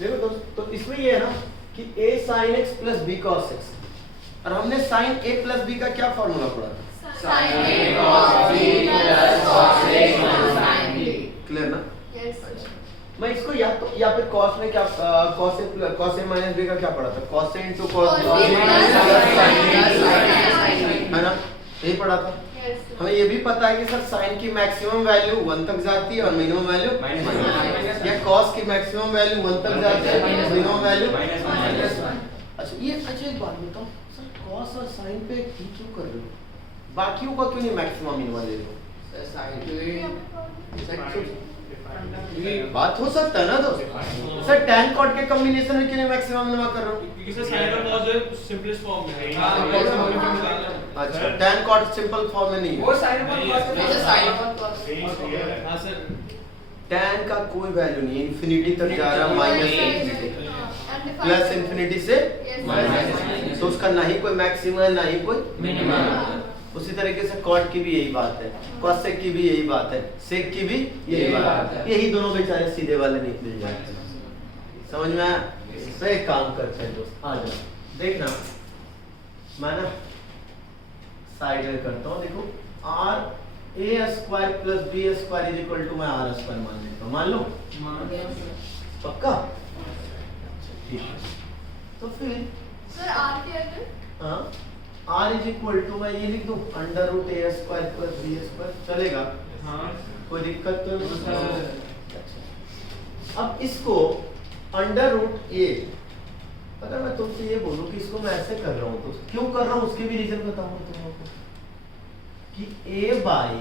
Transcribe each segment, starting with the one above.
देखो दोस्त, तो इसमें ये है ना कि a sin x plus b cos x, और हमने sin a plus b का क्या फॉर्मूला पढ़ा था? sin a cos b plus cos a minus sin b। Clear ना? Yes, sir. मैं इसको या तो या फिर cos में क्या cos a minus b का क्या पढ़ा था? cos a into cos b Cos b plus sin a है ना, यही पढ़ा था। Yes, sir. हमें ये भी पता है कि सर sin की मैक्सिमम वैल्यू 1 तक जाती है और मिनिमम वैल्यू -1, या cos की मैक्सिमम वैल्यू 1 तक जाती है मिनिमम वैल्यू -1। अच्छा एक बात बताओ सर, cos और sin पे ठीक क्यों कर रहे हो? बाकियों का क्यों नहीं मैक्सिमम मिनिमम ले रहे हो? बात हो सकता है ना दोस्त। सर tan cot के कॉम्बिनेशन में क्यों नहीं मैक्सिमम मिनिमम कर रहे हो? क्योंकि सर sin और cos जो है सिंपलेस्ट फॉर्म में है। अच्छा tan cot सिंपल फॉर्म में नहीं है। वो sin और cos का हाँ सर, tan का कोई वैल्यू नहीं है, इंफिनिटी तक जा रहा है, माइनस इंफिनिटी प्लस इंफिनिटी से तो उसका ना ही कोई मैक्सिमम है ना ही कोई मिनिमम। उसी तरीके से कॉट की भी यही बात है, कॉसेक की भी यही बात है, सेक की भी यही बात है। यही दोनों बेचारे सीधे वाले निकल जाते हैं। समझ में आया? तो एक काम करते हैं दोस्त, आ जाओ देखना, मैं ना साइड में करता हूँ। देखो r a square plus b square is equal to मैं r स्क्वायर मान लेता हूँ, मान लो पक्का? ठीक है, तो फिर Sir, R के अगर हाँ r इज इक्वल टू मैं ये लिख दूं under root a square plus b square, चलेगा? हाँ कोई दिक्कत तो नहीं? अच्छा, अब इसको अंडर रूट a, अगर मैं तुमसे ये बोलूं कि इसको मैं ऐसे कर रहा हूं तो क्यों कर रहा हूं उसके भी रीजन बताऊंगा तुम लोगों को, कि a by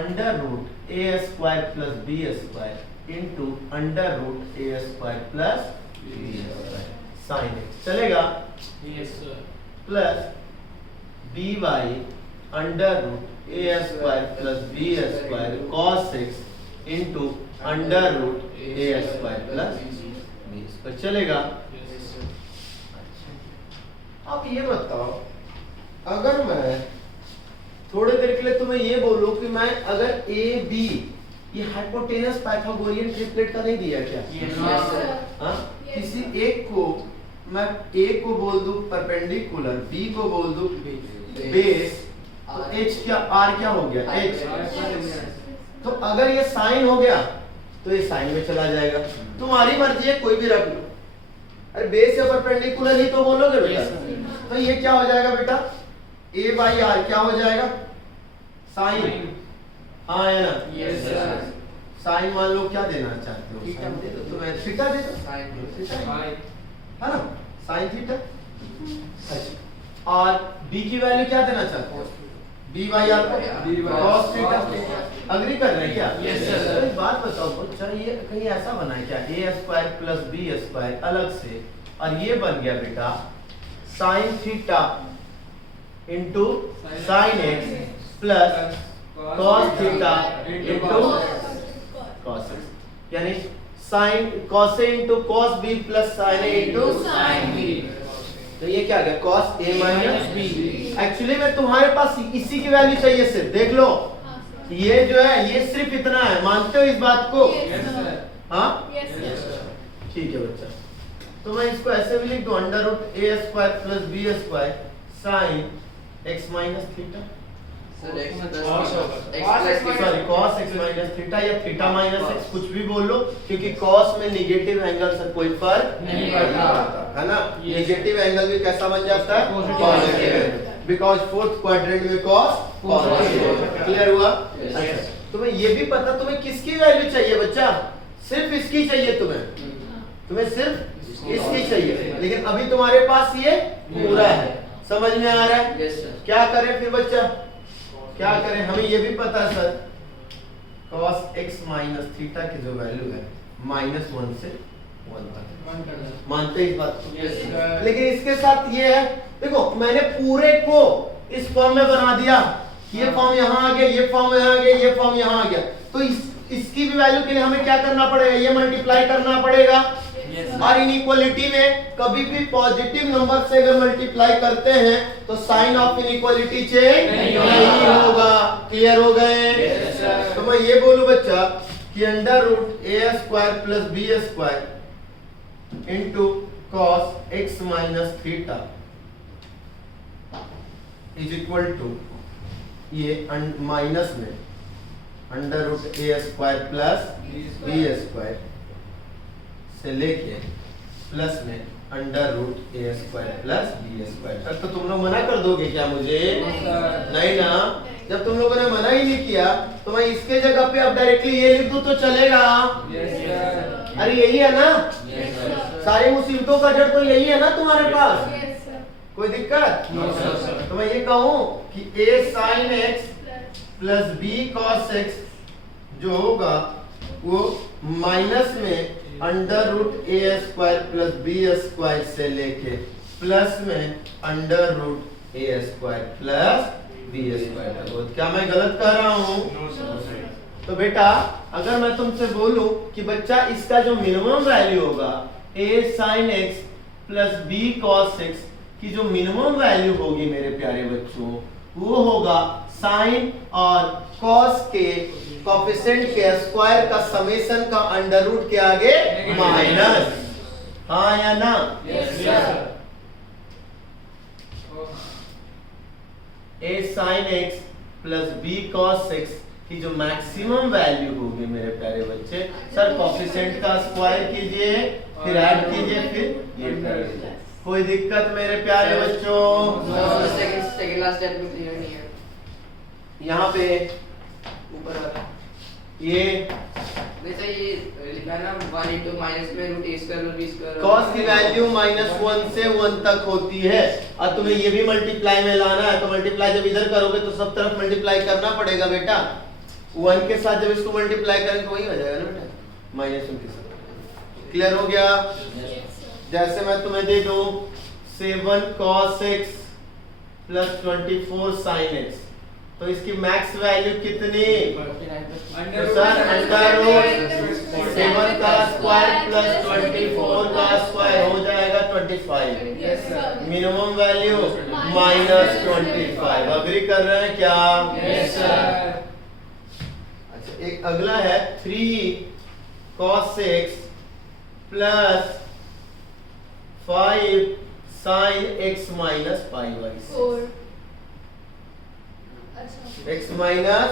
under root a square plus b square into under root a square plus b square sin x, चलेगा? Yes sir. Plus b by under root a square plus b square cos x into under root a square plus b square, चलेगा? अब ये बताओ, अगर मैं थोड़ी देर के लिए तुम्हें ये बोलूं कि मैं अगर a b ये हाइपोटेनस पाइथागोरियन ट्रिपलेट का नहीं दिया क्या? Yes, sir. हाँ? Yes, किसी sir. एक को मैं a को बोल दूं परपेंडिकुलर, b को बोल दूं बेस, तो h क्या r क्या हो गया? h। तो अगर ये साइन हो गया तो ये साइन में चला जाएगा, तुम्हारी मर्जी है, कोई भी रख लो। अरे बेस या परपेंडिकुलर ही तो बोलोगे बेटा, तो ये क्या हो जाएगा बेटा? a बाई r क्या हो जाएगा? साइन, हाँ है ना? साइन मान लो क्या देना चाहते हो? साइन दे दो, तो मैं थीटा दे दो, थीटा है ना, साइन थीटा। अच्छा, और b की वैल्यू क्या देना चाहते हो? b by r cos theta. Agree कर रहे हैं क्या? Yes, sir. तो एक बात बताओ बच्चा, ये कहीं ऐसा बना है क्या a square plus b square अलग से, और ये बन गया बेटा sine theta into sine x plus cos theta into cos x, यानी sin cos a into cos b plus sin a into sin b। तो ये क्या आ गया? cos a minus b। Actually में तुम्हारे पास इसी की वैल्यू चाहिए, सिर्फ देख लो, ये जो है ये सिर्फ इतना है, मानते हो इस बात को? हाँ ठीक है बच्चा, तो मैं इसको ऐसे भी लिख दूं under root a square plus b square sin x minus theta, sorry cos x minus theta या थीटा माइनस x, कुछ भी बोल लो, क्योंकि cos में नेगेटिव एंगल से कोई फर्क नहीं पड़ता है ना। नेगेटिव एंगल भी कैसा बन जाता है? पॉजिटिव, बिकॉज़ फोर्थ क्वाड्रेंट में cos पॉजिटिव। क्लियर हुआ? अच्छा, तुम्हें ये भी पता तुम्हें किसकी वैल्यू चाहिए बच्चा? सिर्फ इसकी चाहिए तुम्हें सिर्फ इसकी चाहिए, लेकिन अभी तुम्हारे पास ये पूरा है। समझ में आ रहा है? क्या करें फिर बच्चा, क्या करें? हमें ये भी पता है sir cos x minus theta की जो वैल्यू है -1 से 1 तक, मानते हैं इस बात को? लेकिन इसके साथ ये है, देखो मैंने पूरे को इस फॉर्म में बना दिया, ये फॉर्म यहाँ आ गया, ये फॉर्म यहाँ आ गया, ये फॉर्म यहाँ आ गया, तो इसकी भी वैल्यू के लिए हमें क्या करना पड़ेगा? ये मल्टीप्लाई करना पड़ेगा। और इनइक्वालिटी में कभी भी पॉजिटिव नंबर से अगर मल्टीप्लाई करते हैं तो साइन ऑफ इनइक्वालिटी चेंज नहीं होगा। क्लियर हो गए? तो मैं ये बोलूं बच्चा कि under root a square plus b square into cos x minus theta is equal to ये माइनस में under root A square plus B square से लेके प्लस में under root A square plus B square तक। तो तुम लोग मना कर दोगे क्या मुझे? नहीं ना। जब तुम लोगों ने मना ही नहीं किया तो मैं इसके जगह पे अब डायरेक्टली ये लिख दूं तो चलेगा? अरे यही है ना? सारी मुसीबतों का जड़ तो यही है ना तुम्हारे पास? कोई दिक्कत? तो मैं ये कहूं कि a sin x plus b cos x जो होगा वो माइनस में under root A square plus B square से लेके प्लस में under root A square plus B square तक। तो क्या मैं गलत कह रहा हूँ? तो बेटा अगर मैं तुमसे बोलूं कि बच्चा इसका जो मिनिमम वैल्यू होगा a sin x plus b cos x की जो मिनिमम वैल्यू होगी मेरे प्यारे बच्चों वो होगा साइन और कॉस के कोएफिशिएंट के स्क्वायर का समेशन का अंडर रूट के आगे माइनस। हाँ या ना? a sin x plus b cos x की जो मैक्सिमम वैल्यू होगी मेरे प्यारे बच्चे, सर कोएफिशिएंट का स्क्वायर कीजिए फिर ऐड कीजिए फिर ये करिए। कोई दिक्कत मेरे प्यारे बच्चों? सेकंड लास्ट स्टेप में क्लियर नहीं है। यहाँ पे ऊपर वाला ये जैसे ये लिखा है ना 1 into माइनस में रूट a स्क्वायर और b स्क्वायर cos की वैल्यू -1 से 1 तक होती है और तुम्हें ये भी मल्टीप्लाई में लाना है। तो मल्टीप्लाई जब इधर करोगे तो सब तरफ मल्टीप्लाई करना पड़ेगा बेटा। 1 के साथ जब इसको मल्टीप्लाई करेंगे तो वही हो जाएगा ना बेटा, -1 के साथ। क्लियर हो गया? जैसे मैं तुम्हें दे दूं 7 cos x plus 24 sin x तो इसकी मैक्स वैल्यू कितनी? तो सर अंडर रूट 7 का स्क्वायर प्लस 24 का स्क्वायर हो जाएगा 25। Minimum value -25। अग्री कर रहे हैं क्या? अच्छा एक अगला है 3 cos x plus 5 sin x minus pi by 6 x minus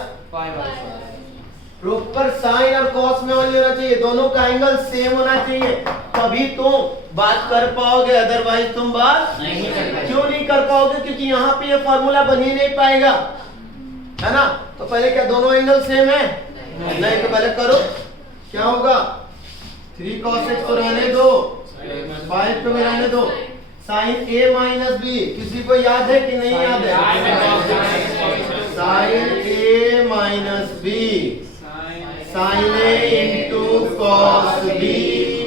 proper sine और कॉस में वन लेना चाहिए, दोनों का एंगल सेम होना चाहिए तभी तुम बात कर पाओगे, अदरवाइज तुम बात नहीं कर पाओगे। क्यों नहीं कर पाओगे? क्योंकि यहाँ पे ये फॉर्मूला बन ही नहीं पाएगा, है ना? तो पहले क्या दोनों एंगल सेम है? नहीं तो पहले करो क्या होगा? 3 cos x तो रहने दो, 5 को भी रहने दो, साइन a माइनस b किसी को याद है कि नहीं याद है? Sine a minus b sine a into cos b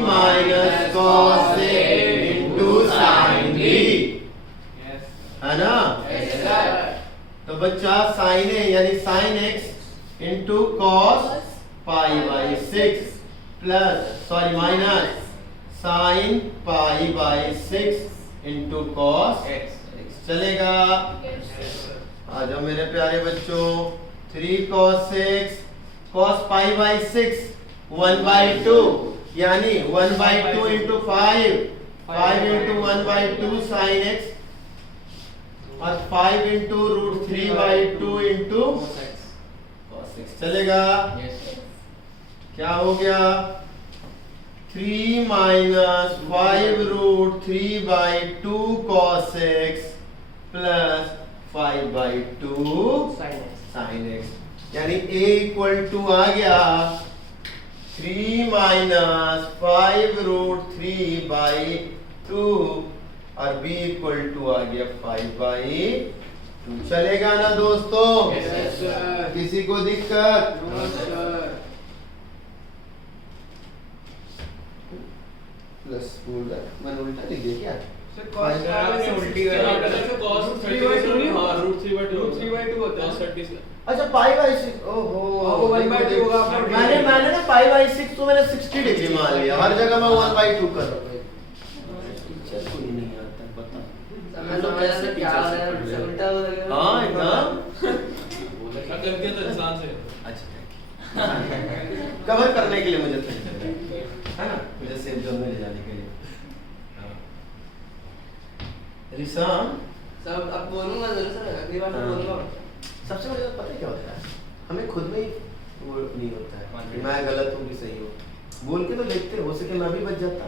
minus cos a into sine b, है ना? तो बच्चा साइन a यानी sine x into cos pi by 6 plus sorry minus sine pi by 6 into cos x चलेगा? आ जाओ मेरे प्यारे बच्चों। 3 cos x cos pi by 6 1/2 यानी 1/2 इंटू 5 इंटू 1/2 साइन x और 5 into root 3/2 into cos x चलेगा? क्या हो गया? 3 minus 5 root 3/2 cos x plus 5/2 sin x यानी a इक्वल टू आ गया 3 माइनस 5 रूट 3/2 और b इक्वल टू आ गया 5/2। चलेगा ना दोस्तों? किसी को दिक्कत? प्लस बोल रहा मैंने उल्टा लिख दिया क्या? अच्छा पाई बाई 6 ओहो मैंने ना पाई बाई 6 तो मैंने 60 डिग्री मान लिया, हर जगह मैं 1/2 कर रहा हूँ। टीचर को नहीं आता पता मैं लोग कैसे टीचर से हाँ एकदम तो इंसान से अच्छा कवर करने के लिए मुझे है ना, मुझे सेफ जोन में ले जाने के लिए सम सब अब बोलूंगा जरूर सर, अगली बार से बोलूंगा। सबसे बड़ी बात पता है क्या होता है, हमें खुद में ही वो नहीं होता है कि मैं गलत हूँ कि सही हूँ। बोल के तो देखते हो सके मैं भी बच जाता।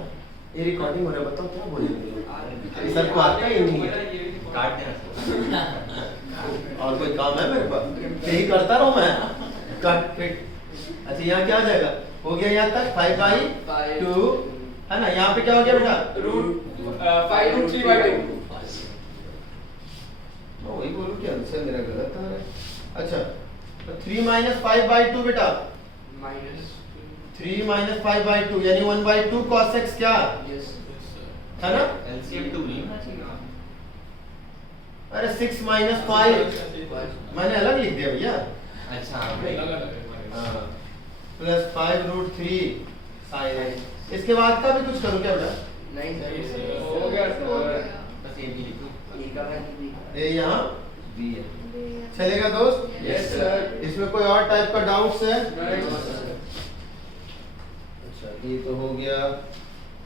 ये रिकॉर्डिंग हो रहा है, बताओ क्या बोलेंगे, सर को आता ही नहीं है। काट देना और कोई काम है मेरे पास, यही करता रहूं मैं, कट फिट। अच्छा यहाँ क्या आ जाएगा, हो गया यहाँ तक 5/2 है ना। यहाँ पे क्या हो गया बेटा, √5√3/2। मैं वही बोलूं कि आंसर मेरा गलत आ रहा है। अच्छा तो 3 - 5/2 बेटा, माइनस 3 - 5/2 यानी 1/2 cos x क्या यस है ना। एलसीएम 2 नहीं होना चाहिए। अरे 6 - 5 मैंने अलग लिख दिया भैया। अच्छा हाँ प्लस 5√3 sin x। इसके बाद का भी कुछ करूं क्या बेटा, नहीं सर हो गया सर। बस ये भी लिखो। ये का है ये यहाँ बी है, चलेगा दोस्त। Yes sir. इसमें कोई और टाइप का डाउट्स है? नहीं सर। अच्छा ये तो हो गया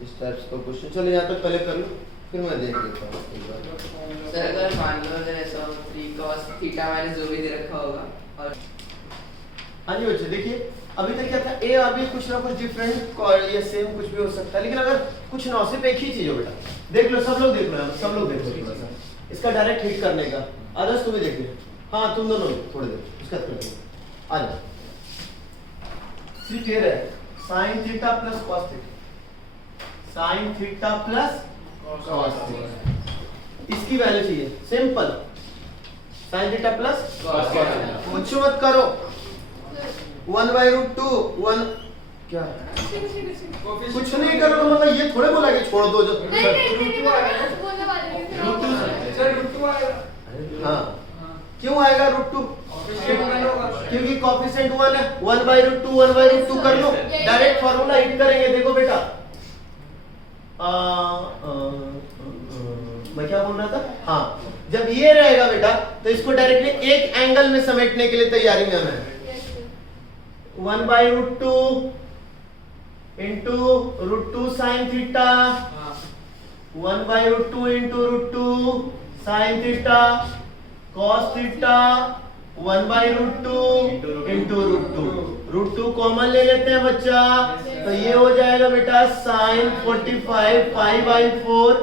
इस टाइप का क्वेश्चन। चलो यहाँ तक पहले कर लो फिर मैं देख लेता हूँ एक बार। सर अगर मान लो अगर ऐसा 3 cos थीटा माइनस जो भी दे रखा होगा और हाँ जी बच्चे देखिए अभी तक क्या था, ए और बी कुछ ना कुछ डिफरेंट या सेम कुछ भी हो सकता है, लेकिन अगर कुछ ना हो सिर्फ एक ही चीज हो बेटा, देख लो सब लोग देख लो, सब लोग देख लो थोड़ा सा इसका डायरेक्ट हिट करने का। आदर्श तुम्हें देख लो, हाँ तुम दोनों थोड़ी देर उसका कर लो। आ जाओ, सिर्फ ये रहे sin theta plus cos theta, sin theta plus cos theta, इसकी वैल्यू चाहिए simple, sin theta plus cos theta. कुछ मत करो, 1/√2 1 क्या कुछ नहीं करो मतलब ये थोड़े बोला कि छोड़ दो जो हाँ क्यों आएगा √2, क्योंकि कोएफिशिएंट 1 है, 1/√2 1/√2 कर लो, डायरेक्ट फार्मूला हिट करेंगे। देखो बेटा मैं क्या बोल रहा था, हाँ जब ये रहेगा बेटा तो इसको डायरेक्टली एक एंगल में समेटने के लिए तैयारी में हमें 1/√2 into √2 sin theta, 1/√2 into √2 sin theta cos theta, 1/√2 into √2 common ले लेते हैं बच्चा, तो ये हो जाएगा बेटा sin 45 5/4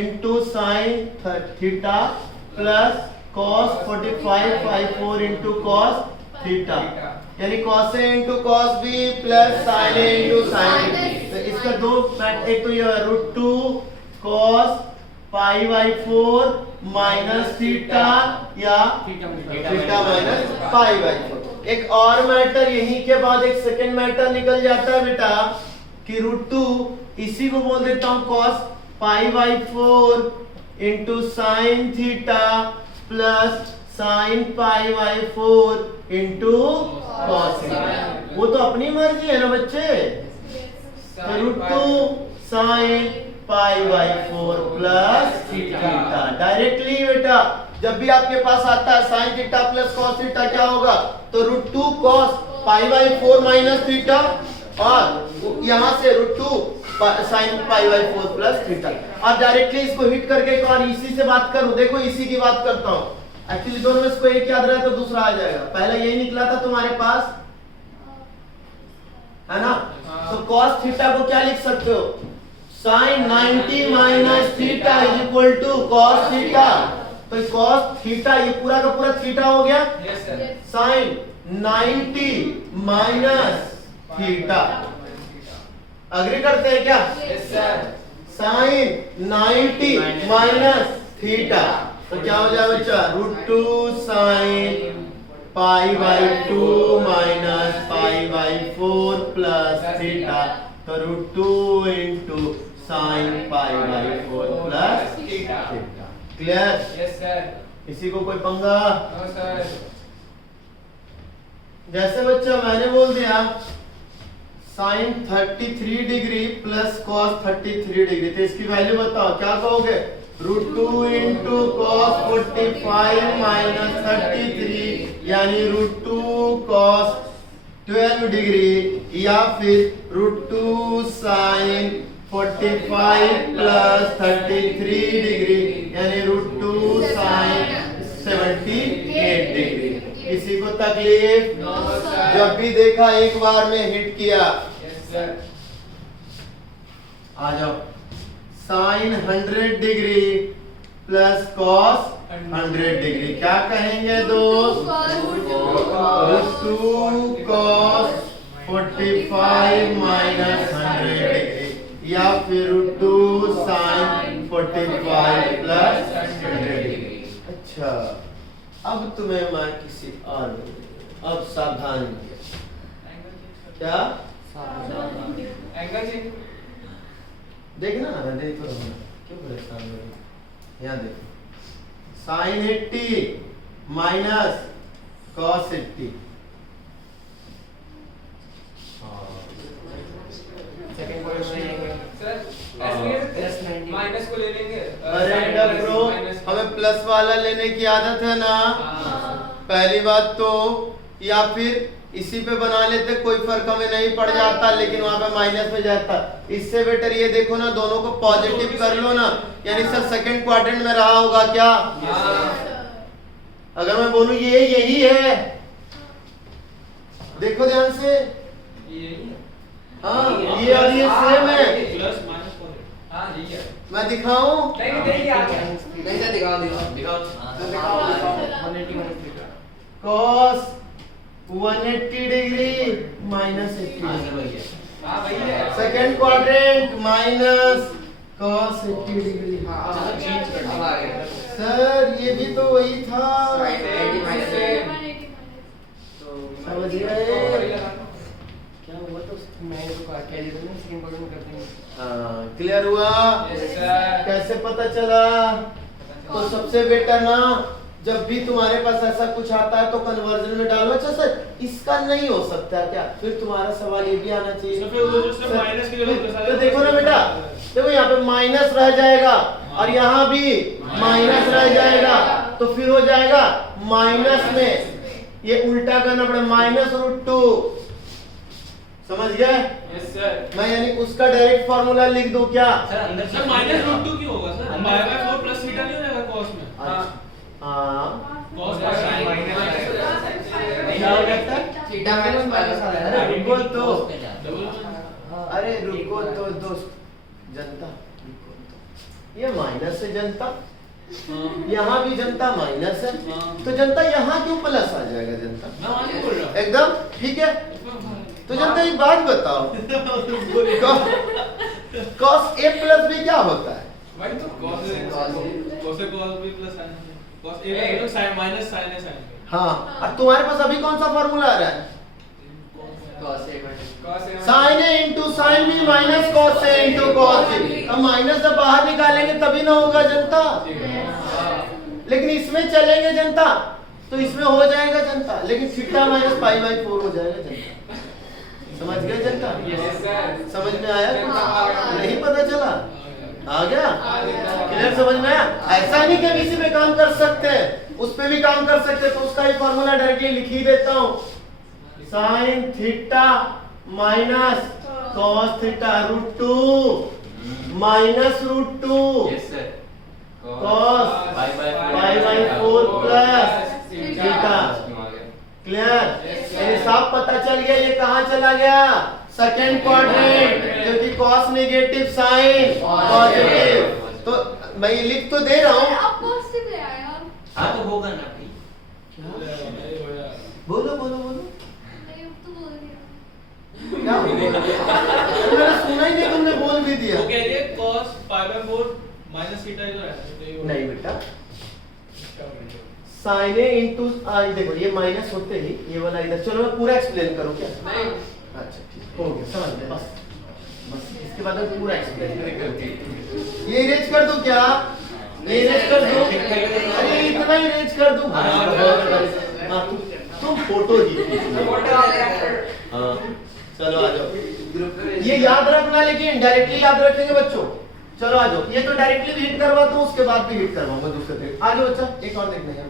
into sin theta plus cos 45 5/4 into cos theta, यानी cos A into cos B plus sin A into sin B। तो इसका दो एक तो ये √2 cos π/4 माइनस थीटा या थीटा माइनस π/4। एक और मैटर यहीं के बाद एक सेकंड मैटर निकल जाता है बेटा कि √2 इसी को बोल देता हूं cos π/4 into sin theta plus sin π/4 into cos theta. वो तो अपनी मर्जी है ना बच्चे, √2 sin π/4 प्लस थीटा डायरेक्टली बेटा जब भी आपके पास आता है sin theta plus cos theta क्या होगा, तो √2 cos π/4 माइनस थीटा और यहाँ से √2 sin π/4 प्लस थीटा। अब डायरेक्टली इसको हिट करके एक और इसी से बात करूं, देखो इसी की बात करता हूं। एक्चुअली दोनों में से कोई एक याद रहा तो दूसरा आ जाएगा, पहले यही निकला था तुम्हारे पास है ना। तो cos थीटा को क्या लिख सकते हो, sin 90 minus theta is equal to cos theta. तो cos थीटा ये पूरा का पूरा थीटा हो गया, sin 90 माइनस थीटा। अग्री करते हैं क्या, sin 90 माइनस थीटा, तो क्या हो जाए बच्चा √2 sin π/2 माइनस π/4 प्लस थीटा, तो √2 into sin π/4 plus theta. Clear? Yes sir. इसी को कोई पंगा? No sir. जैसे बच्चा मैंने बोल दिया sin 33 degree plus cos 33 degree, तो इसकी वैल्यू बताओ क्या कहोगे, √2 into cos 45 माइनस 33 यानी √2 cos 12 डिग्री या फिर √2 sin 45 प्लस 33 डिग्री यानी √2 sin 78 डिग्री। किसी को तकलीफ? No, sir. जब भी देखा एक बार में हिट किया। Yes, sir. आ जाओ। sin 100 degree plus cos 100 degree क्या कहेंगे दोस्त? √2 cos 45 माइनस 100 डिग्री या फिर √2 sin 45 प्लस 100 डिग्री। अच्छा, अब तुम्हें मैं किसी और अब सावधान क्या एंगल चेंज। देखना ना, मैं देख रहा हूँ क्यों परेशान हो रहे हो? यहाँ देखो sin 80 minus cos 80 second question sir ऐसे माइनस को ले लेंगे। अरे डब्रो, हमें प्लस वाला लेने की आदत है ना। पहली बात तो, या फिर इसी पे बना लेते, कोई फर्क हमें नहीं पड़ जाता, लेकिन वहां पे माइनस में जाता। इससे बेटर ये देखो ना, दोनों को पॉजिटिव कर लो ना, यानी सर सेकंड क्वाड्रेंट में रहा होगा क्या? अगर मैं बोलूं ये यही है, देखो ध्यान से, हाँ ये और ये सेम है। प्लस माइनस को हां यही है। मैं दिखाऊं? नहीं नहीं यार नहीं सर दिखाओ दिखाओ। दिखाओ 180 minus theta cos 180 degree minus 80 हाँ सर वही है। हां वही है। Second quadrant minus cos 80 degree. हां अब चेंज कर अब आ गया सर ये भी तो वही था। Sin 80 माइनस समझ गए? क्या हुआ तो मैंने तो कहा क्या दिया था ना सेकंड क्वाड्रेंट में करते हैं। हाँ क्लियर हुआ? Yes sir. कैसे पता चला? तो सबसे बेटर ना, जब भी तुम्हारे पास ऐसा कुछ आता है तो कन्वर्जन में डालो। अच्छा सर इसका नहीं हो सकता क्या? फिर तुम्हारा सवाल ये भी आना चाहिए सर माइनस की जगह प्लस आ तो देखो ना बेटा, देखो यहाँ पे माइनस रह जाएगा और यहाँ भी माइनस रह जाएगा, तो फिर हो जाएगा माइनस में, ये उल्टा करना पड़ेगा, माइनस √2। समझ गए? Yes sir. मैं यानी उसका डायरेक्ट फॉर्मूला लिख दूं क्या? सर अंदर सर माइनस √2 क्यों होगा सर? अंदर- पाई बाय 4 प्लस थीटा नहीं हो जाएगा cos में? हाँ हाँ cos का sin क्या हो जाता है? थीटा माइनस माइनस आ रहा है अरे रुको तो, डबल अरे रुको तो दोस्त, जनता रुको तो। ये माइनस है जनता, यहाँ भी जनता माइनस है, तो जनता यहाँ क्यों प्लस आ जाएगा जनता? मैं वहां नहीं बोल रहा। एकदम ठीक है। तो जनता एक बात बताओ, cos a प्लस b क्या होता है? भाई तो cos भी प्लस sin cos a तो sin माइनस sin है sin का। हाँ, और तुम्हारे पास अभी कौन सा फॉर्मूला आ रहा है? cos a minus cos a sin a into sin b minus cos a into cos b। अब माइनस जब बाहर निकालेंगे तभी ना होगा जनता, लेकिन इसमें चलेंगे जनता तो इसमें हो जाएगा जनता, लेकिन थीटा माइनस पाई बाई 4 हो जाएगा जनता। समझ गए जनता? Yes sir. समझ में आया? नहीं पता चला? आ गया? क्लियर? समझ में आया? ऐसा नहीं कि हम इसी पे काम कर सकते हैं, उस पे भी काम कर सकते हैं, तो उसका ही फॉर्मूला डायरेक्टली लिख ही देता हूँ। sin theta minus cos theta √2 minus √2 yes sir. cos pi by pi by 4 plus theta. Clear? ये साफ पता चल गया ये कहाँ चला गया? सेकंड क्वाड्रेंट, क्योंकि cos नेगेटिव sin पॉजिटिव। तो मैं ये लिख तो दे रहा हूँ। हाँ तो होगा ना भाई। बोलो बोलो बोलो क्या बोलो? मैंने सुना ही नहीं, तुमने बोल भी दिया। वो कह रही है cos pi by 4 minus theta जो है नहीं बेटा, sin a इंटू देखो ये माइनस होते ही ये वाला इधर, चलो मैं पूरा एक्सप्लेन करूं क्या? नहीं अच्छा ठीक हो गया, समझ गए बस। बस इसके बाद मैं पूरा एक्सप्लेन करती। ये इरेज कर दूं क्या? ये इरेज कर दूं? अरे इतना इरेज कर दूं? हाँ, तुम फोटो ही हाँ चलो आ जाओ। ये याद रखना, लेकिन डायरेक्टली याद रखेंगे बच्चों। चलो आ जाओ, ये तो डायरेक्टली भी हिट करवाता हूँ, उसके बाद भी हिट करवाऊंगा दूसरे तरीके। आ जाओ बच्चा, एक और देखना है,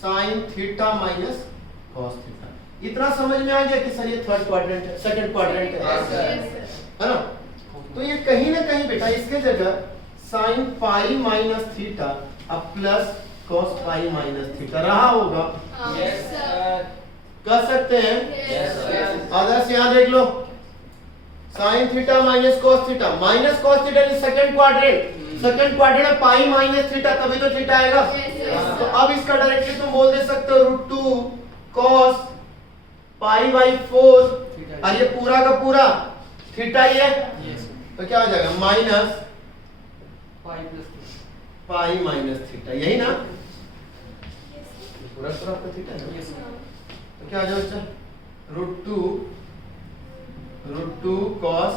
sin theta minus cos theta. इतना समझ में आ गया कि सर ये थर्ड क्वाड्रेंट है, सेकंड क्वाड्रेंट है ना? तो ये कहीं इसके जगह साइन पाई माइनस थीटा अब प्लस कॉस पाई माइनस थीटा रहा होगा, यस सर, कर सकते हैं। यस सर, अदर्स यहाँ देख लो, sine theta minus cos theta in second quadrant में पाई माइनस थीटा, तभी तो थीटा आएगा। Yes, तो अब इसका डायरेक्टली तुम बोल दे सकते हो √2 cos पाई बाई 4 और ये पूरा का पूरा थीटा ही है, तो क्या हो जाएगा माइनस पाई माइनस थीटा, यही ना पूरा पूरा आपका थीटा है। तो क्या आ जाएगा √2 cos,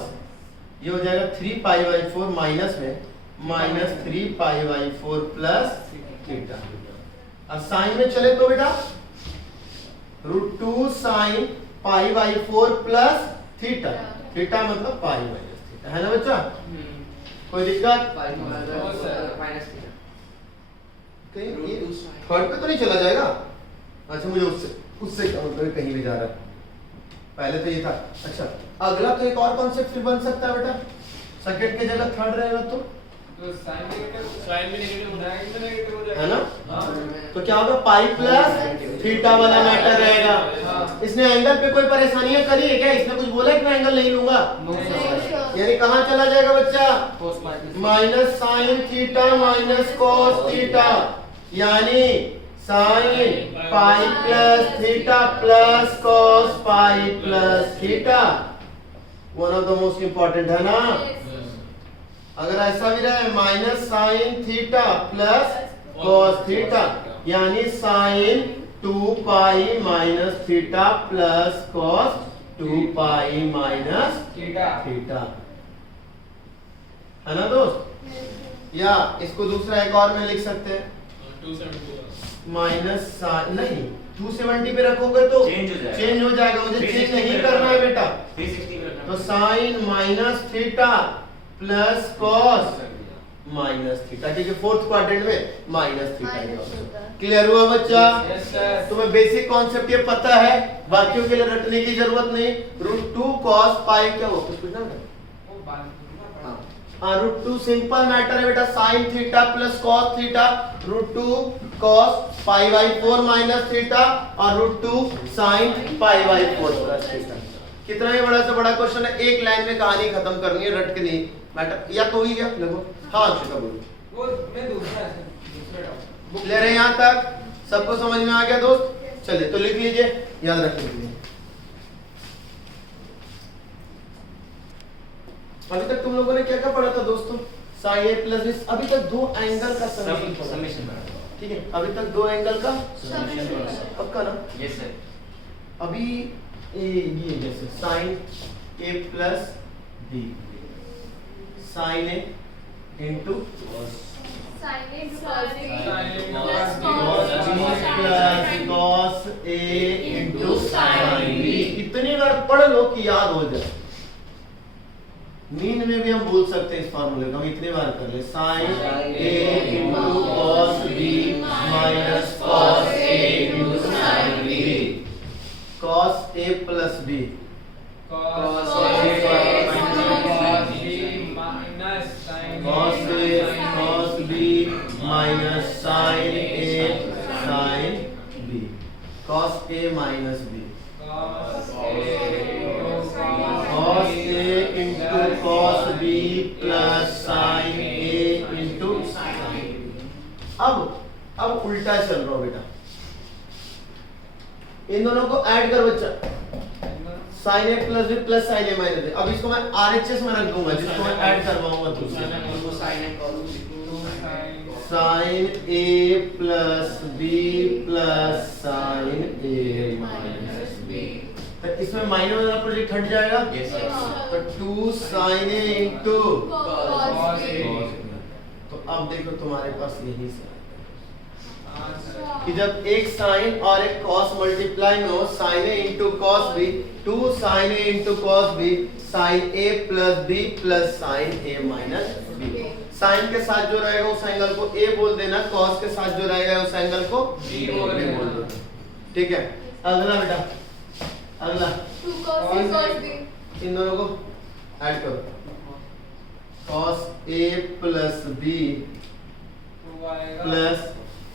ये हो जाएगा 3 पाई बाई 4 माइनस में minus 3 pi by 4 plus theta. और साइन में चले तो बेटा √2 sign pi by 4 plus theta, theta मतलब पाई माइनस थीटा, है ना बच्चा? कोई दिक्कत? कहीं ये थर्ड पे तो नहीं चला जाएगा? अच्छा मुझे उससे क्या मतलब कहीं भी जा रहा है, पहले तो ये था। अच्छा अगला तो एक और कॉन्सेप्ट फिर बन सकता है बेटा, सेकंड की जगह थर्ड रहेगा तो साइन भी नेगेटिव हो जाएगा, है ना? तो क्या होगा पाई प्लस थीटा वाला मैटर रहेगा। इसने एंगल पे कोई परेशानियां करी है क्या? इसने कुछ बोला है कि मैं एंगल नहीं लूंगा? यानी कहाँ चला जाएगा बच्चा? Minus sine theta minus cos theta, यानी sine pi plus theta plus cos pi plus theta, one of the most important, है ना? अगर ऐसा भी रहे minus sine theta plus cos theta, यानी sine 2 pi minus theta plus cos 2 pi minus theta, है ना दोस्त? या इसको दूसरा एक और में लिख सकते हैं, 270 माइनस नहीं 270 पे रखोगे तो चेंज हो जाएगा, मुझे चेंज नहीं करना है बेटा। 360 पे रखना। तो sine minus theta plus cos minus theta, ठीक है? फोर्थ क्वाड्रेंट में माइनस थीटा। क्लियर हुआ बच्चा? Yes sir. तुम्हें बेसिक कॉन्सेप्ट ये पता है, बाकियों के लिए रटने की जरूरत नहीं। √2 cos पाई क्या हो कुछ पूछना है? हाँ √2 सिंपल मैटर है बेटा, sign theta plus cos theta, √2 cos pi by 4 minus theta और √2 sign pi by 4 plus theta. कितना ही बड़ा से बड़ा क्वेश्चन है, एक लाइन में कहानी खत्म करनी है, रट के नहीं मैटर। या तो ही क्या लगो? हाँ अक्षिता बोलो। वो मैं दूसरा क्लियर है यहाँ तक? सबको समझ में आ गया दोस्त? चलिए तो लिख लीजिए, याद रख लीजिए। अभी तक तुम लोगों ने क्या क्या पढ़ा था दोस्तों? साइन ए प्लस बी, अभी तक 2 एंगल का समेशन पढ़ा, ठीक है? अभी तक 2 एंगल का पक्का ना? Yes sir. अभी ये जैसे sign A plus B, sign A into cos A into sine B. इतनी बार पढ़ लो कि याद हो जाए। नींद में भी हम बोल सकते हैं इस फॉर्मूले को, हम इतनी बार कर ले, sine A into cos B minus cos A into sine B, cos a plus b, cos A cos b minus sin a sin b, cos a minus b, cos a into cos b plus sin a into sin b। अब उल्टा चल रहा हो बेटा, इन दोनों को add कर बच्चा, साइन ए प्लस बी प्लस साइन ए माइनस बी। अब इसको मैं आरएचएस में रख दूंगा, जिसको मैं ऐड करवाऊंगा तो साइन ए प्लस बी प्लस साइन ए माइनस बी, तो इसमें माइनस वाला प्रोजेक्ट हट जाएगा। तो 2 साइन ए इंटू, तो अब देखो तुम्हारे पास यही से कि जब एक साइन और एक कॉस मल्टीप्लाई में हो, sign A into cos B, 2 sign A into cos B, sign A plus B plus sign A minus B. Sign के साथ जो रहेगा उस एंगल को ए बोल देना, कॉस के साथ जो रहेगा उस एंगल को बी बोल देना, ठीक है? अगला बेटा, अगला इन दोनों को ऐड करो, cos A plus B टू आएगा plus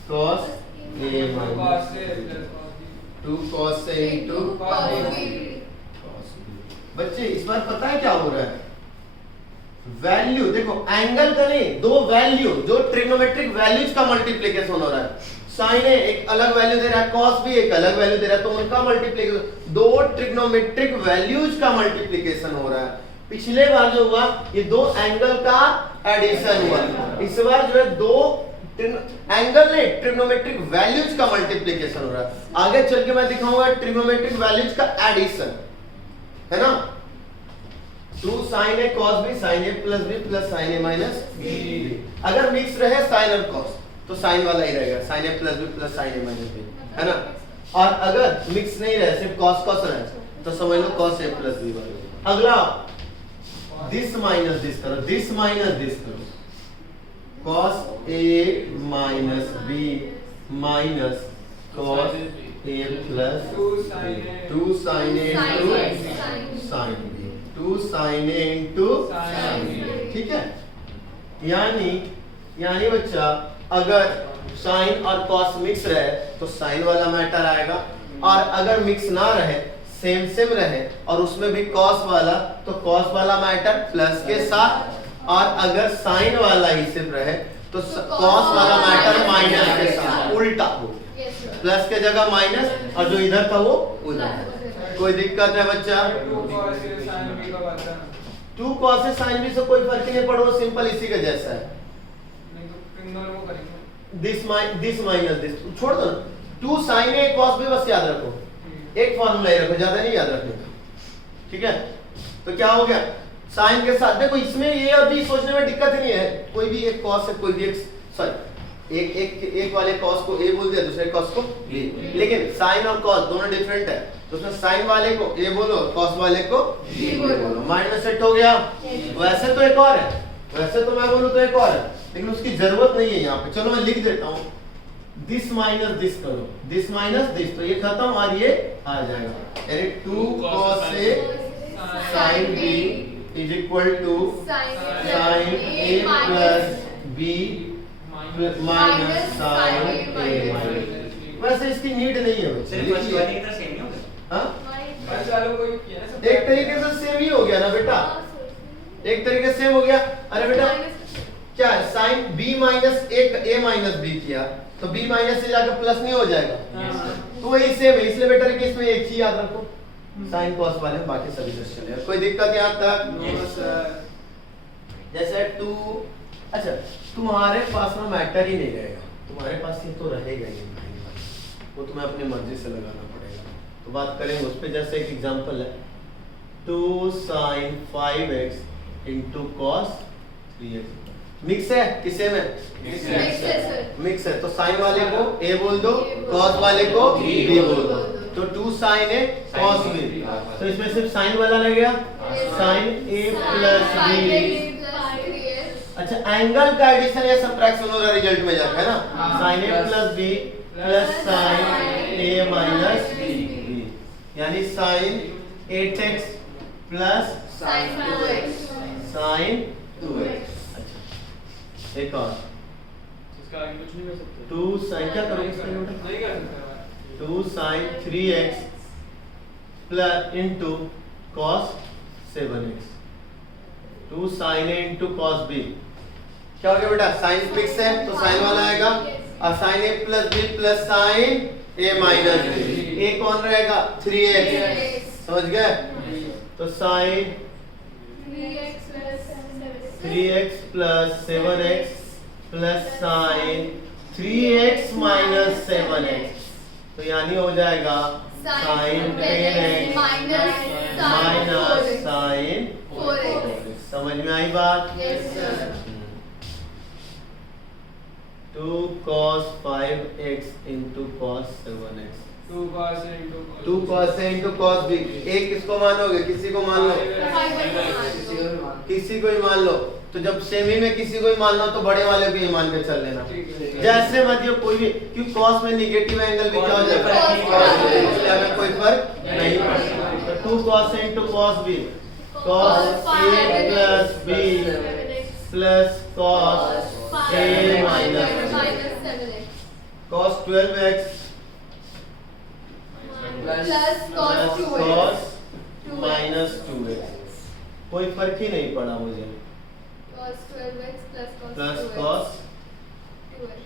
cos A cos minus A plus cos B 2 cos A into cos cos B B। बच्चे इस बार पता है क्या हो रहा है? वैल्यू देखो, एंगल का नहीं, दो वैल्यू जो ट्रिग्नोमेट्रिक वैल्यूज का मल्टीप्लिकेशन हो रहा है। साइन ए एक अलग वैल्यू दे रहा है, कॉस भी एक अलग वैल्यू दे रहा है, तो उनका मल्टीप्लिकेशन, दो ट्रिग्नोमेट्रिक वैल्यूज का मल्टीप्लिकेशन हो रहा है। पिछले बार जो हुआ ये दो एंगल का एडिशन हुआ, इस बार जो है दो एंगल नहीं ट्रिग्नोमेट्रिक वैल्यूज का मल्टीप्लिकेशन हो रहा है। आगे चल के मैं दिखाऊंगा ट्रिग्नोमेट्रिक वैल्यूज का एडिशन, है ना। 2 sin A cos B sin A plus B plus sin A minus B। अगर मिक्स रहे साइन और कॉस तो साइन वाला ही रहेगा, sin A plus B plus sin A minus B, है ना। और अगर मिक्स नहीं रहे, सिर्फ cos cos रहे, तो समझ लो cos A plus B वाला। अगला दिस माइनस दिस करो, दिस माइनस दिस करो, cos A minus B minus cos A plus 2 sin A 2 sin A into sin B 2 sin A into sin B। ठीक है। यानी बच्चा अगर साइन और कॉस मिक्स रहे तो साइन वाला मैटर आएगा, और अगर मिक्स ना रहे सेम सेम रहे और उसमें भी कॉस वाला तो कॉस वाला मैटर प्लस के साथ, और अगर साइन वाला ही सिर्फ रहे तो कॉस वाला मैटर माइनस के साथ, उल्टा हो, प्लस के जगह माइनस और जो इधर था वो उधर। कोई दिक्कत है बच्चा? 2 cos A sin B का बात है 2 cos A sin B से कोई फर्क नहीं पड़ो, सिंपल इसी के जैसा है। नहीं तो इन दोनों को करेंगे दिस माइनस दिस छोड़ दो ना, 2 sin A cos B बस याद रखो, एक फॉर्मूला ही रखो, ज्यादा नहीं याद रखने का, ठीक है। तो क्या हो गया, साइन के साथ देखो, इसमें ए और बी सोचने में दिक्कत ही नहीं है, कोई भी एक cos है, कोई भी एक सॉरी एक वाले cos को a बोल दिया, दूसरे cos को b, लेकिन sin और cos दोनों डिफरेंट है, तो उसमें sin वाले को a बोलो, cos वाले को b बोलो, माइंड में सेट हो गया। वैसे तो एक और है, वैसे तो मैं बोलूं तो एक और है, लेकिन उसकी जरूरत नहीं है यहाँ पे। चलो मैं लिख देता हूँ, दिस माइनस दिस करो, दिस माइनस दिस, तो ये खत्म और ये आ जाएगा, यानी 2 cos A sin B is equal to sin A plus B minus sine A minus. वैसे इसकी नीड नहीं है बच्चे, सिर्फ फर्स्ट वाले की तरह सेम ही होगा। हाँ बस वालों को किया ना सब एक तरीके से सेम ही हो गया ना बेटा, एक तरीके से सेम हो गया। अरे बेटा क्या है, sine B minus A minus B किया तो B माइनस से जाकर प्लस नहीं हो जाएगा, तो वही सेम है, इसलिए बेटर है कि इसमें एक चीज याद रखो, साइन कॉस वाले, बाकी सभी जस्ट चले। कोई दिक्कत यहाँ तक? जैसे 2, अच्छा तुम्हारे पास ना मैटर ही नहीं रहेगा, तुम्हारे पास ये तो रहेगा ही नहीं, वो तुम्हें अपनी मर्जी से लगाना पड़ेगा, तो बात करेंगे उस पर। जैसे एक एग्जांपल है 2 sin 5x into cos 3x, mix है किसे में? मिक्स है, तो साइन वाले को a बोल दो, cos वाले को b बोल दो, तो 2 sin A cos b, तो इसमें सिर्फ साइन वाला लगेगा, sin A plus b। अच्छा एंगल का एडिशन या सब्ट्रैक्शन हो रहा है रिजल्ट में जाकर, है ना, sin A plus b plus sin A minus b, यानी sin 8x plus sin 2x। अच्छा एक और, इसका आगे कुछ नहीं कर सकते, 2 sin, क्या करोगे इसका नहीं कर सकते 2 sin 3x plus into cos 7x, 2 sin A into cos b, क्या हो गया बेटा, साइन फिक्स है तो साइन वाला आएगा, और sin A plus b plus sin A minus b, a कौन रहेगा 3x, समझ गए, तो sin 3x plus 7x plus sin 3x minus 7x, तो यानी हो जाएगा sin 10x minus sin 4x। समझ में आई बात? 2 cos 5x into cos 7x, 2 cos A into 2 cos A into cos b, एक किसको मानोगे, किसी को मान लो, किसी को ही मान लो, तो जब सेमी में किसी को ही मानना तो बड़े वाले को ही मान के चल लेना, जैसे मत ये कोई भी, क्योंकि cos में निगेटिव एंगल भी क्या हो जाएगा, इसलिए हमें कोई फर्क नहीं पड़ता। तो 2 cos A into cos b, cos A plus b plus cos a minus minus 7x cos 12x plus cos 2x cos minus 2x। कोई फर्क ही नहीं पड़ा मुझे। cos 12x plus cos plus 2x cos 2x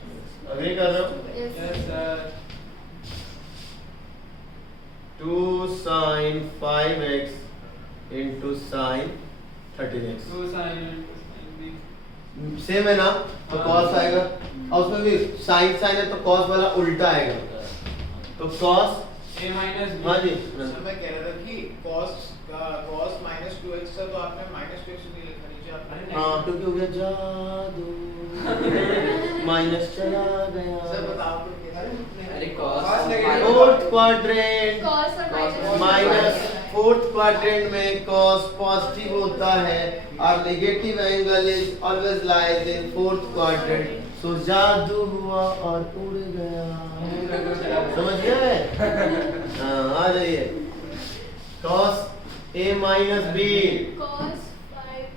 अभी कर रहा हूँ yes Yes, sir. 2 sin 5x into sin 13x। Two sin same है ना, तो cos आएगा और उसमें भी sin sin है तो cos वाला उल्टा आएगा, तो cos A minus B. हाँ जी सर मैं कह रहा था कि cos minus 2x था तो आपने minus 2x नहीं लिखा नीचे आपने। हाँ क्योंकि हो गया जादू माइनस चला गया। सर बताओ तो क्या है? अरे फोर्थ क्वाड्रेंट cos और minus माइनस फोर्थ क्वाड्रेंट में cos पॉजिटिव होता है और negative angle is always lies in fourth quadrant. So जादू हुआ और उड़ गया। समझ गए? हाँ आ जाइए। cos a minus b cos 5x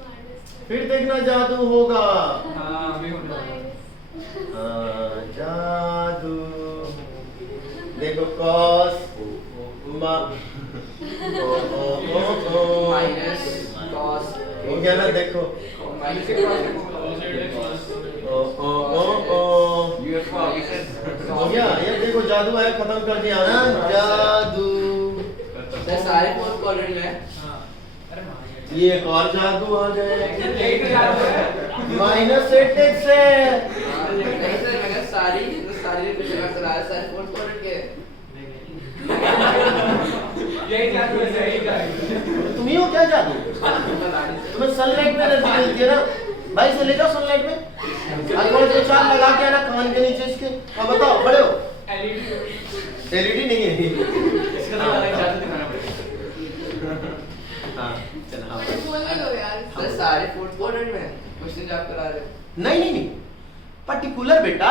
minus 7 फिर देखना जादू होगा। हाँ अभी हो रहा है। minus हाँ, जादू देखो cos माइनस cos हो गया ना, देखो माइनस Cos 8x plus हो गया। ये देखो जादू है, खत्म कर दिया ना जादू। सर सारे फोर्थ क्वाड्रेंट में है। हाँ। अरे मार गया। ये एक और जादू आ गए एक तो जादू है। माइनस 8x है। नहीं सर मैं सारी कुछ करा सर फोर्थ क्वाड्रेंट के यही जादू है, यही जादू। तुम ही हो क्या जादू? तुम्हें सनलाइट में एनर्जी मिलती है ना भाई, से ले जाओ सनलाइट में। अगर तो चार लगा के आना कान के नीचे इसके। हाँ बताओ, बड़े हो। एलईडी नहीं है इसका तो अलग जादू दिखाना पड़ेगा। हाँ चलो हाँ। मैंने बोल ही दो यार सर सारे फोर्थ क्वाड्रेंट में क्वेश्चन आप करा रहे हो। नहीं नहीं नहीं, पर्टिकुलर बेटा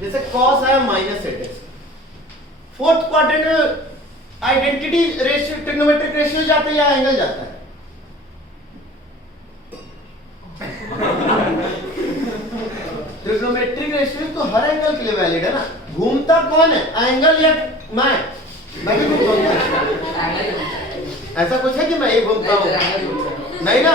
जैसे cos है माइनस 8x, फोर्थ क्वाड्रेंट में आइडेंटिटी रेशियो ट्रिग्नोमेट्रिक रेशियो जाता है या एंगल जाता है? ट्रिग्नोमेट्रिक रेशियो तो हर एंगल के लिए वैलिड है ना। घूमता कौन है, एंगल या मैं भी घूमता हूं। ऐसा कुछ है कि मैं ही घूमता हूं? नहीं ना।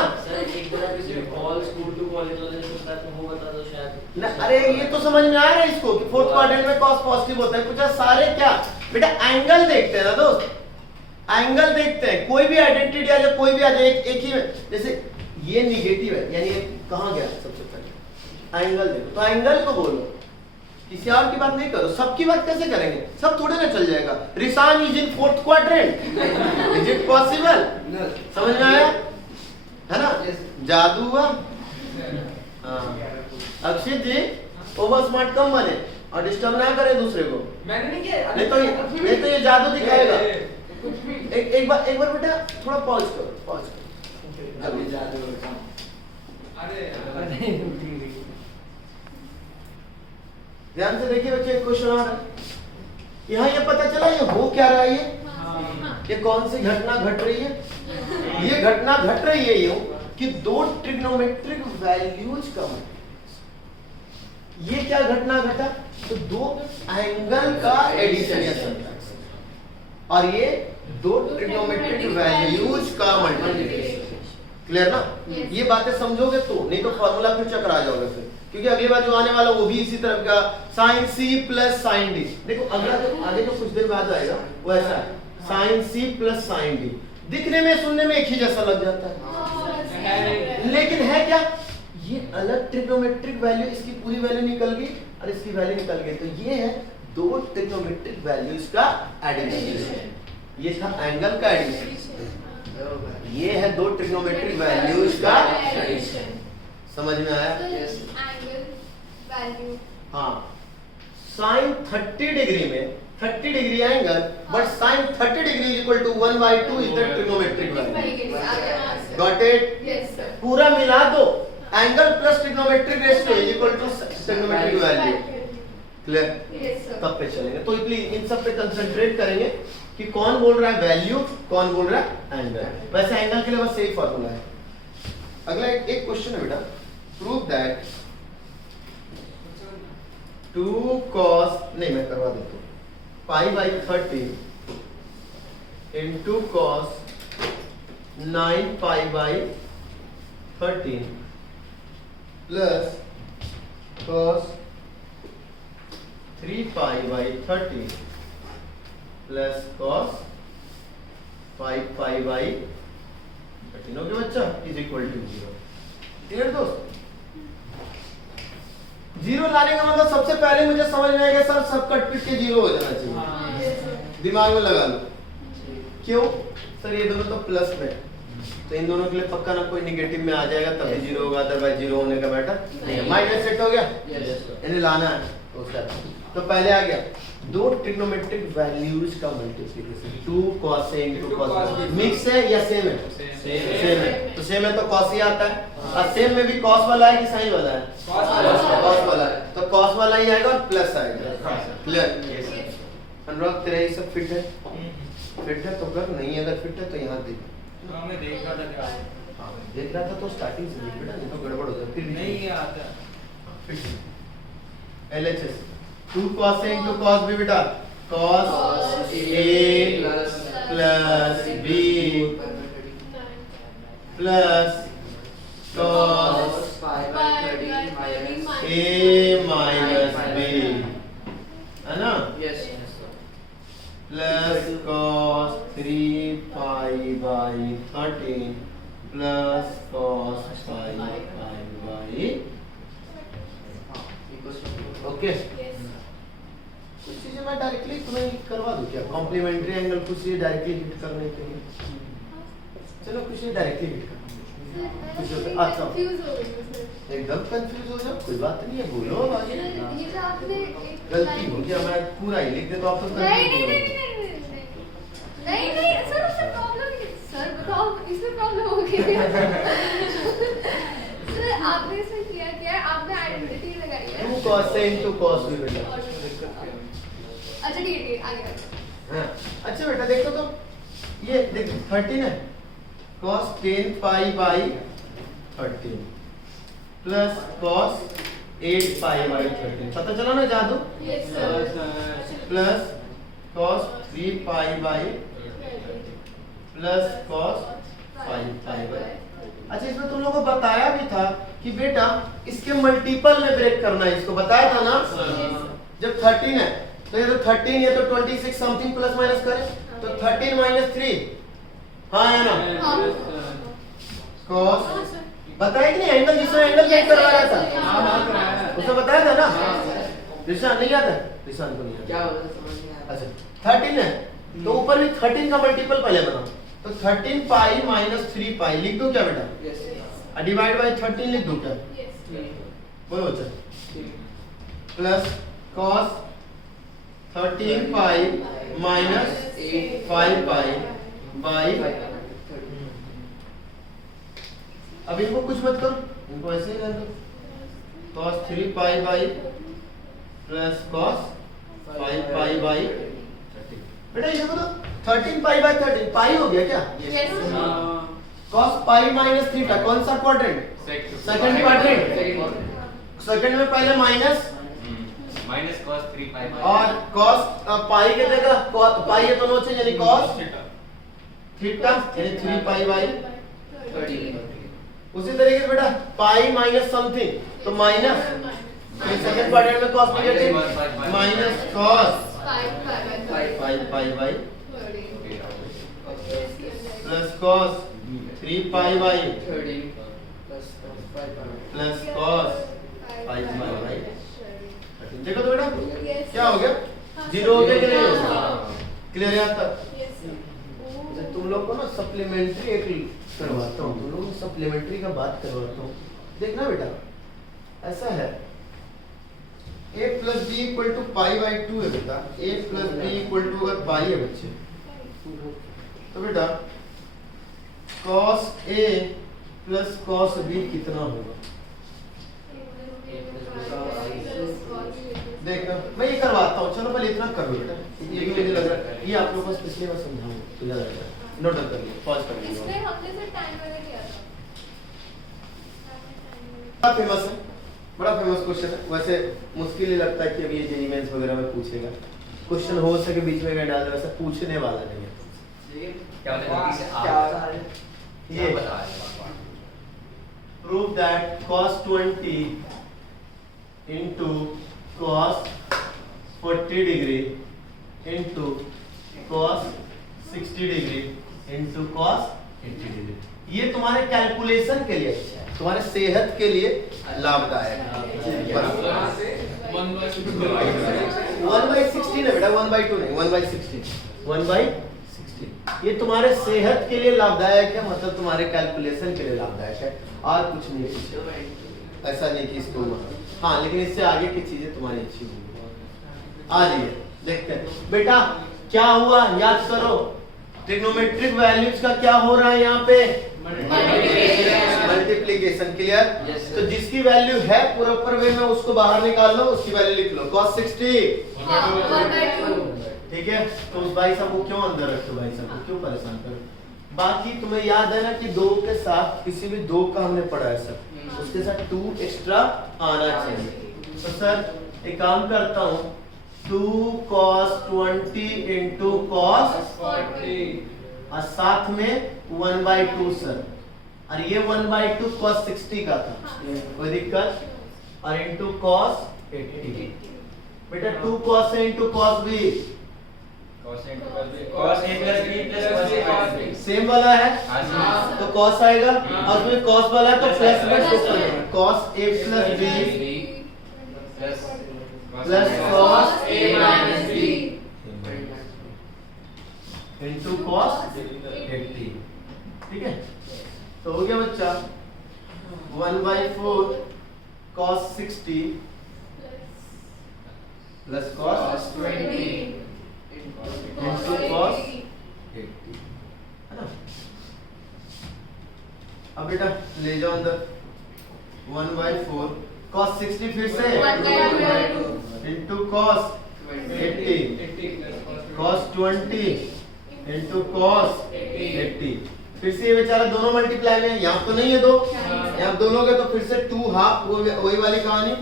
अरे ये तो समझ में आ रहा है इसको कि फोर्थ क्वाड्रेंट में cos पॉजिटिव होता है। कुछ सारे क्या बेटा एंगल देखते हैं ना दोस्त, एंगल देखते हैं। कोई भी आइडेंटिटी आ जाए, कोई भी आ जाए, एक ही में। जैसे ये निगेटिव है यानी ये कहां गया, सबसे पहले एंगल देखो। तो एंगल को बोलो, किसी और की बात नहीं करो। सबकी बात कैसे करेंगे, सब थोड़े ना चल जाएगा। Reason is in fourth quadrant, is it possible? समझ में आया है ना? जादू हुआ। हाँ अक्षित जी ओवर स्मार्ट कम बने और डिस्टर्ब ना करे दूसरे को। मैंने नहीं किया। नहीं तो ये जादू दिखाएगा। एक बार बेटा थोड़ा पॉज करो। अभी जादू अरे ध्यान से देखिए बच्चे, क्वेश्चन आ रहा है। यहाँ ये पता चला ये हो क्या रहा है, ये कौन सी घटना घट रही है? ये घटना घट रही है यूं कि दो ट्रिग्नोमेट्रिक वैल्यूज का ये क्या घटना घटा, तो दो एंगल का एडिशन या सब्ट्रैक्शन और ये दो ट्रिग्नोमेट्रिक वैल्यूज का मल्टीप्लिकेशन। क्लियर ना? Yes. ये बातें समझोगे तो, नहीं तो फॉर्मूला फिर चकरा जाओगे फिर, क्योंकि अगली बार जो आने वाला वो भी इसी तरफ का sin c plus sin d। देखो अगला जो आगे जो कुछ देर बाद आएगा वो ऐसा है sin c plus sin d। दिखने में सुनने में एक ही जैसा लग जाता है, लेकिन है क्या, ये अलग ट्रिग्नोमेट्रिक वैल्यू, इसकी पूरी वैल्यू निकल गई और इसकी वैल्यू निकल गई। तो ये है दो ट्रिग्नोमेट्रिक वैल्यूज का एडिशन। ये था एंगल का एडिशन, ये है दो ट्रिग्नोमेट्रिक वैल्यूज का एडिशन। समझ में आया? एंगल वैल्यू हाँ, sin 30 डिग्री में 30 degree angle, but sin 30 degree is equal to 1/2 is the trigonometric value. Got it? Yes sir. पूरा मिला दो, angle plus trigonometric ratio is equal to trigonometric value. Clear? Yes sir. तब पे चलेंगे। तो please इन सब पे कंसंट्रेट करेंगे कि कौन बोल रहा है वैल्यू, कौन बोल रहा है एंगल। वैसे एंगल के लिए बस एक फार्मूला है। अगला एक क्वेश्चन क्वेश्चन है बेटा, प्रूव दैट 2 cos, नहीं मैं करवा देता हूँ, pi by 30 into cos 9 pi by 13 plus cos 3 pi by 30 plus cos 5 pi by 13 हो गया बच्चा, इज इक्वल टू 0। क्लियर दोस्त? जीरो लाने का मतलब सबसे पहले मुझे समझ में आएगा सर सब कट पिट के जीरो हो जाना चाहिए। दिमाग में लगा लो। क्यों सर? ये दोनों तो प्लस में, तो इन दोनों के लिए पक्का ना कोई निगेटिव में आ जाएगा तभी जीरो होगा, अदरवाइज जीरो होने का मैटर नहीं है। माइनस सेट हो गया, इन्हें लाना है उसका। तो पहले आ गया दो ट्रिग्नोमेट्रिक वैल्यूज का multiplication, 2 cos A into cos B। Mix है या सेम है? सेम है। तो सेम है तो cos ही आता है, और सेम में भी cos वाला है कि sin वाला है? cos वाला है, तो cos वाला ही आएगा और प्लस आएगा। क्लियर? अनुराग तेरा ये सब फिट है? फिट है तो कर, नहीं अगर फिट है तो यहाँ देख। मैं देख रहा था क्या, हाँ देख रहा था तो स्टार्टिंग से देख बेटा, नहीं तो गड़बड़ हो जाए फिर नहीं ये आता है। Fit LHS 2 cos A into cos B बेटा, cos A plus B plus cos A minus B, है ना? Plus cos 3 pi by 13 plus cos 5 pi by, okay. कुछ चीजें मैं डायरेक्टली तुम्हें करवा दूं क्या? कॉम्प्लीमेंट्री एंगल कुछ चीजें डायरेक्टली हिट करने के लिए, चलो कुछ चीजें डायरेक्टली हिट करना। अच्छा एकदम कंफ्यूज हो जाओ, कोई बात नहीं है, बोलो अब आगे। ये जो आपने गलती हो गया, मैं पूरा ही लिख दे तो आप तो नहीं सर, उससे प्रॉब्लम नहीं। सर बताओ इसमें प्रॉब्लम हो गई है। सर आपने इसमें किया क्या है, आपने आइडेंटिटी लगाई है 2 cos A into cos B बेटा। अच्छा ठीक है आगे। हाँ अच्छा बेटा देखो तो ये देख 13 है, cos 10 pi by 13 plus cos 8 pi by 13, पता चला ना जादू? Yes sir. Plus cos 3 pi by plus cos 5 pi by। अच्छा इसमें तुम लोगों को बताया भी था कि बेटा इसके मल्टीपल में ब्रेक करना है, इसको बताया था ना? जब 13 है तो ये तो 13 ये तो 26 समथिंग प्लस माइनस करें तो 13 minus 3, हाँ या ना? cos बताया कि नहीं? एंगल जिसमें एंगल ब्रेक करवा रहा था उसने बताया था ना? निशान नहीं आता है, निशान को नहीं आता। क्या बोला समझ नहीं आया। अच्छा 13 है तो ऊपर भी 13 का मल्टीपल पहले बनाओ, तो 13 पाई माइनस 3 पाई लिख दो क्या बेटा? यस डिवाइड बाय 13 लिख दो क्या? बोलो अच्छा plus cos 13 pi minus 5 pi by. अब इनको कुछ मत करो, इनको ऐसे ही रहने दो, cos 3 pi by plus cos 5 pi by 13। बेटा ये देखो तो 13 पाई बाई 13 पाई हो गया क्या? cos पाई माइनस थीटा कौन सा क्वाड्रेंट? Second quadrant. सेकंड में पहले माइनस माइनस cos 3 pi और cos पाई के जगह पाई है दोनों से यानी cos थीटा यानी 3 पाई बाई। उसी तरीके से बेटा पाई माइनस समथिंग तो माइनस, सेकंड क्वाड्रेंट में cos negative minus cos 5 pi by plus cos 3 pi by plus cos 5 pi by. देखो तो बेटा क्या हो गया? जीरो हो गया कि नहीं हो गया? क्लियर है अब तक? तुम लोग को ना सप्लीमेंट्री एक करवाता हूँ, तुम लोग सप्लीमेंट्री का बात करवाता हूँ, देखना बेटा ऐसा है a plus B equal to pi by 2 है बेटा, a plus B equal to अगर पाई है बच्चे तो बेटा cos a plus cos b कितना होगा? देखना मैं ये करवाता हूँ, चलो पहले इतना कर लो बेटा, ये भी मुझे लग रहा है ये आप लोगों को पिछली बार समझाऊंगा तो याद आएगा। नोट कर लिया, पॉज कर लिया। इसमें हमने सर टाइम वाला किया था। फेमस है, बड़ा फेमस क्वेश्चन है। वैसे मुश्किल ही लगता है कि अभी ये जेईई मेंस वगैरह में पूछेगा। क्वेश्चन हो सके बीच में कहीं डाल दे, वैसे पूछने वाला नहीं है। क्या होता है जल्दी से क्या आप बता रहे? ये बता रहे हैं। prove that cos 20 into cos 40 degree into cos 60 degree into cos 80 degree। ये तुम्हारे कैलकुलेशन के लिए अच्छा है, तुम्हारे सेहत के लिए लाभदायक है। 1/16 है बेटा, 1/2 नहीं, 1/16, 1/16। ये तुम्हारे सेहत के लिए लाभदायक है, मतलब तुम्हारे कैलकुलेशन के लिए लाभदायक है, और कुछ नहीं पीछे। ऐसा नहीं कि इसको हाँ, लेकिन इससे आगे की चीजें तुम्हारी अच्छी होंगी। आ जाइए देखते हैं बेटा क्या हुआ, याद करो। ट्रिग्नोमेट्रिक वैल्यूज का क्या हो रहा है यहाँ पे, मल्टीप्लिकेशन। क्लियर? तो जिसकी वैल्यू है प्रॉपर वे में उसको बाहर निकाल लो, उसकी वैल्यू लिख लो। cos 60 ठीक है, तो उस भाई साहब को क्यों अंदर रखते हो, भाई साहब को क्यों परेशान करो। बाकी तुम्हें याद है ना कि 2 के साथ किसी भी 2 का हमने पढ़ा है सर, उसके साथ 2 एक्स्ट्रा आना चाहिए। तो सर एक काम करता हूँ, 2 cos 20 into cos 40 और साथ में 1/2 सर, और ये 1/2 cos 60 का था, कोई दिक्कत, और into cos 80। बेटा 2 cos A into cos B cos A plus B plus cos A minus B। Same वाला है, हाँ तो cos आएगा, और उसमें cos वाला है तो प्लस में cos A plus B plus cos A minus B into cos 80। ठीक है, तो हो गया बच्चा 1/4 cos 60 plus cos 20 into cos 80 है ना। अब बेटा ले जाओ अंदर 1/4 cos 60 फिर से into cos 80 cos 20 into cos 80। फिर से ये बेचारा दोनों मल्टीप्लाई में, यहाँ तो नहीं है 2, यहाँ 2 लोग है तो फिर से 2 हाफ, वही वाली कहानी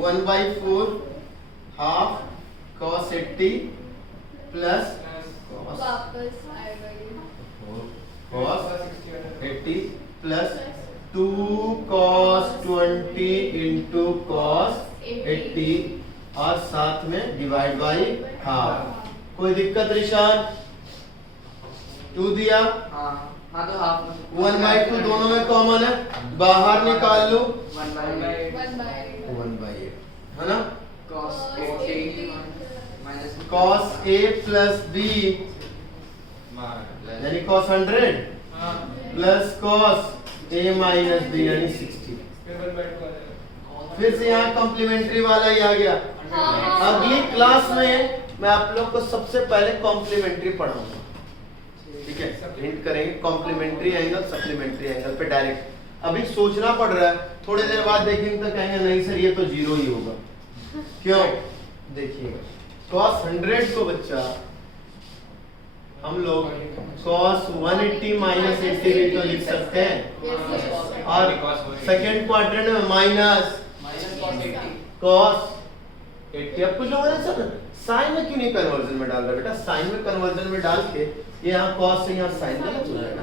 1/4 half cos 80 plus cos 80 plus 2 cos 20 into cos 80 और साथ में डिवाइड बाई हाफ। कोई दिक्कत रिशान? 2 दिया, हाँ तो हाफ 1/2 दोनों में कॉमन है, बाहर निकाल लो 1/8 1/8 है ना। cos 80 minus cos A plus B यानी cos 100 plus cos A minus B यानी 60। फिर से यहाँ कॉम्प्लीमेंट्री वाला ही आ गया। अगली क्लास में मैं आप लोग को सबसे पहले कॉम्प्लीमेंट्री पढ़ाऊंगा, ठीक है। हिंट करेंगे कॉम्प्लीमेंट्री एंगल सप्लीमेंट्री एंगल पे डायरेक्ट। अभी सोचना पड़ रहा है, थोड़ी देर बाद देखेंगे तो कहेंगे नहीं सर ये तो 0 ही होगा। क्यों? देखिएगा cos 100 को बच्चा हम लोग cos 180 माइनस 80 भी तो लिख सकते हैं, और सेकेंड क्वाड्रेंट में माइनस cos 80। अब कुछ लोगों ने सर साइन में क्यों नहीं कन्वर्जन में डाल रहा बेटा, साइन में कन्वर्जन में डाल के ये यहाँ cos से यहाँ साइन गलत हो जाएगा,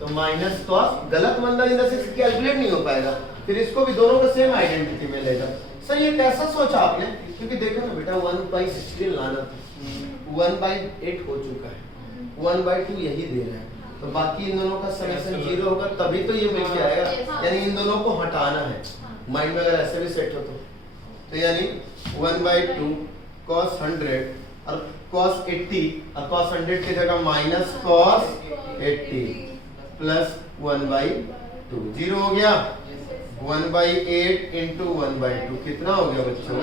तो माइनस cos गलत मतलब इन द सेंस कैलकुलेट नहीं हो पाएगा, फिर इसको भी दोनों को सेम आइडेंटिटी में लेगा। सर ये कैसा सोचा आपने, क्योंकि देखो ना बेटा 1/16 लाना था, 1/8 हो चुका है, 1/2 यही दे रहा है, तो बाकी इन दोनों का समेशन 0 होगा तभी तो ये मिल के आएगा, यानी इन दोनों को हटाना है। माइंड में अगर ऐसे भी सेट हो तो यानी 1/2 cos 100 और cos 80 और cos 100 की जगह माइनस cos 80 प्लस 1/2 0 हो गया। 1/8 into 1/2 कितना हो गया बच्चों?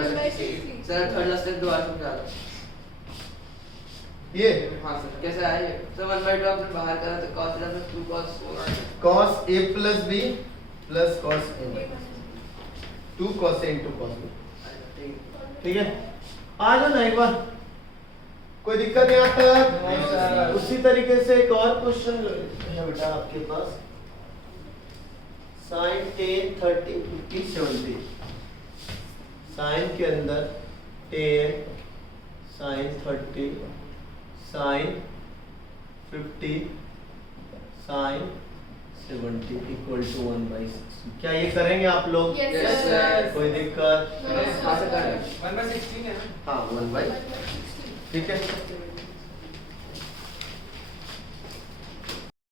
सर थर्ड स्टेप दोबारा समझा दो। ये हाँ सर कैसे आया ये? सर 1/2 आपने बाहर करा तो cos theta plus 2 cos 4 cos A plus B plus cos A minus 2 cos A into cos B। ठीक है, आ जाओ ना एक बार, कोई दिक्कत यहाँ तक? उसी तरीके से एक और क्वेश्चन है बेटा आपके पास, साइन 10 30 50 70 साइन के अंदर 10 sine 30 sine 50 sine 70 equal to 1/60। क्या ये करेंगे आप लोग? Yes, Yes, sir. sir. कोई दिक्कत? No, पास sir. कर 1/16 है ना? हाँ 1/60 ठीक है।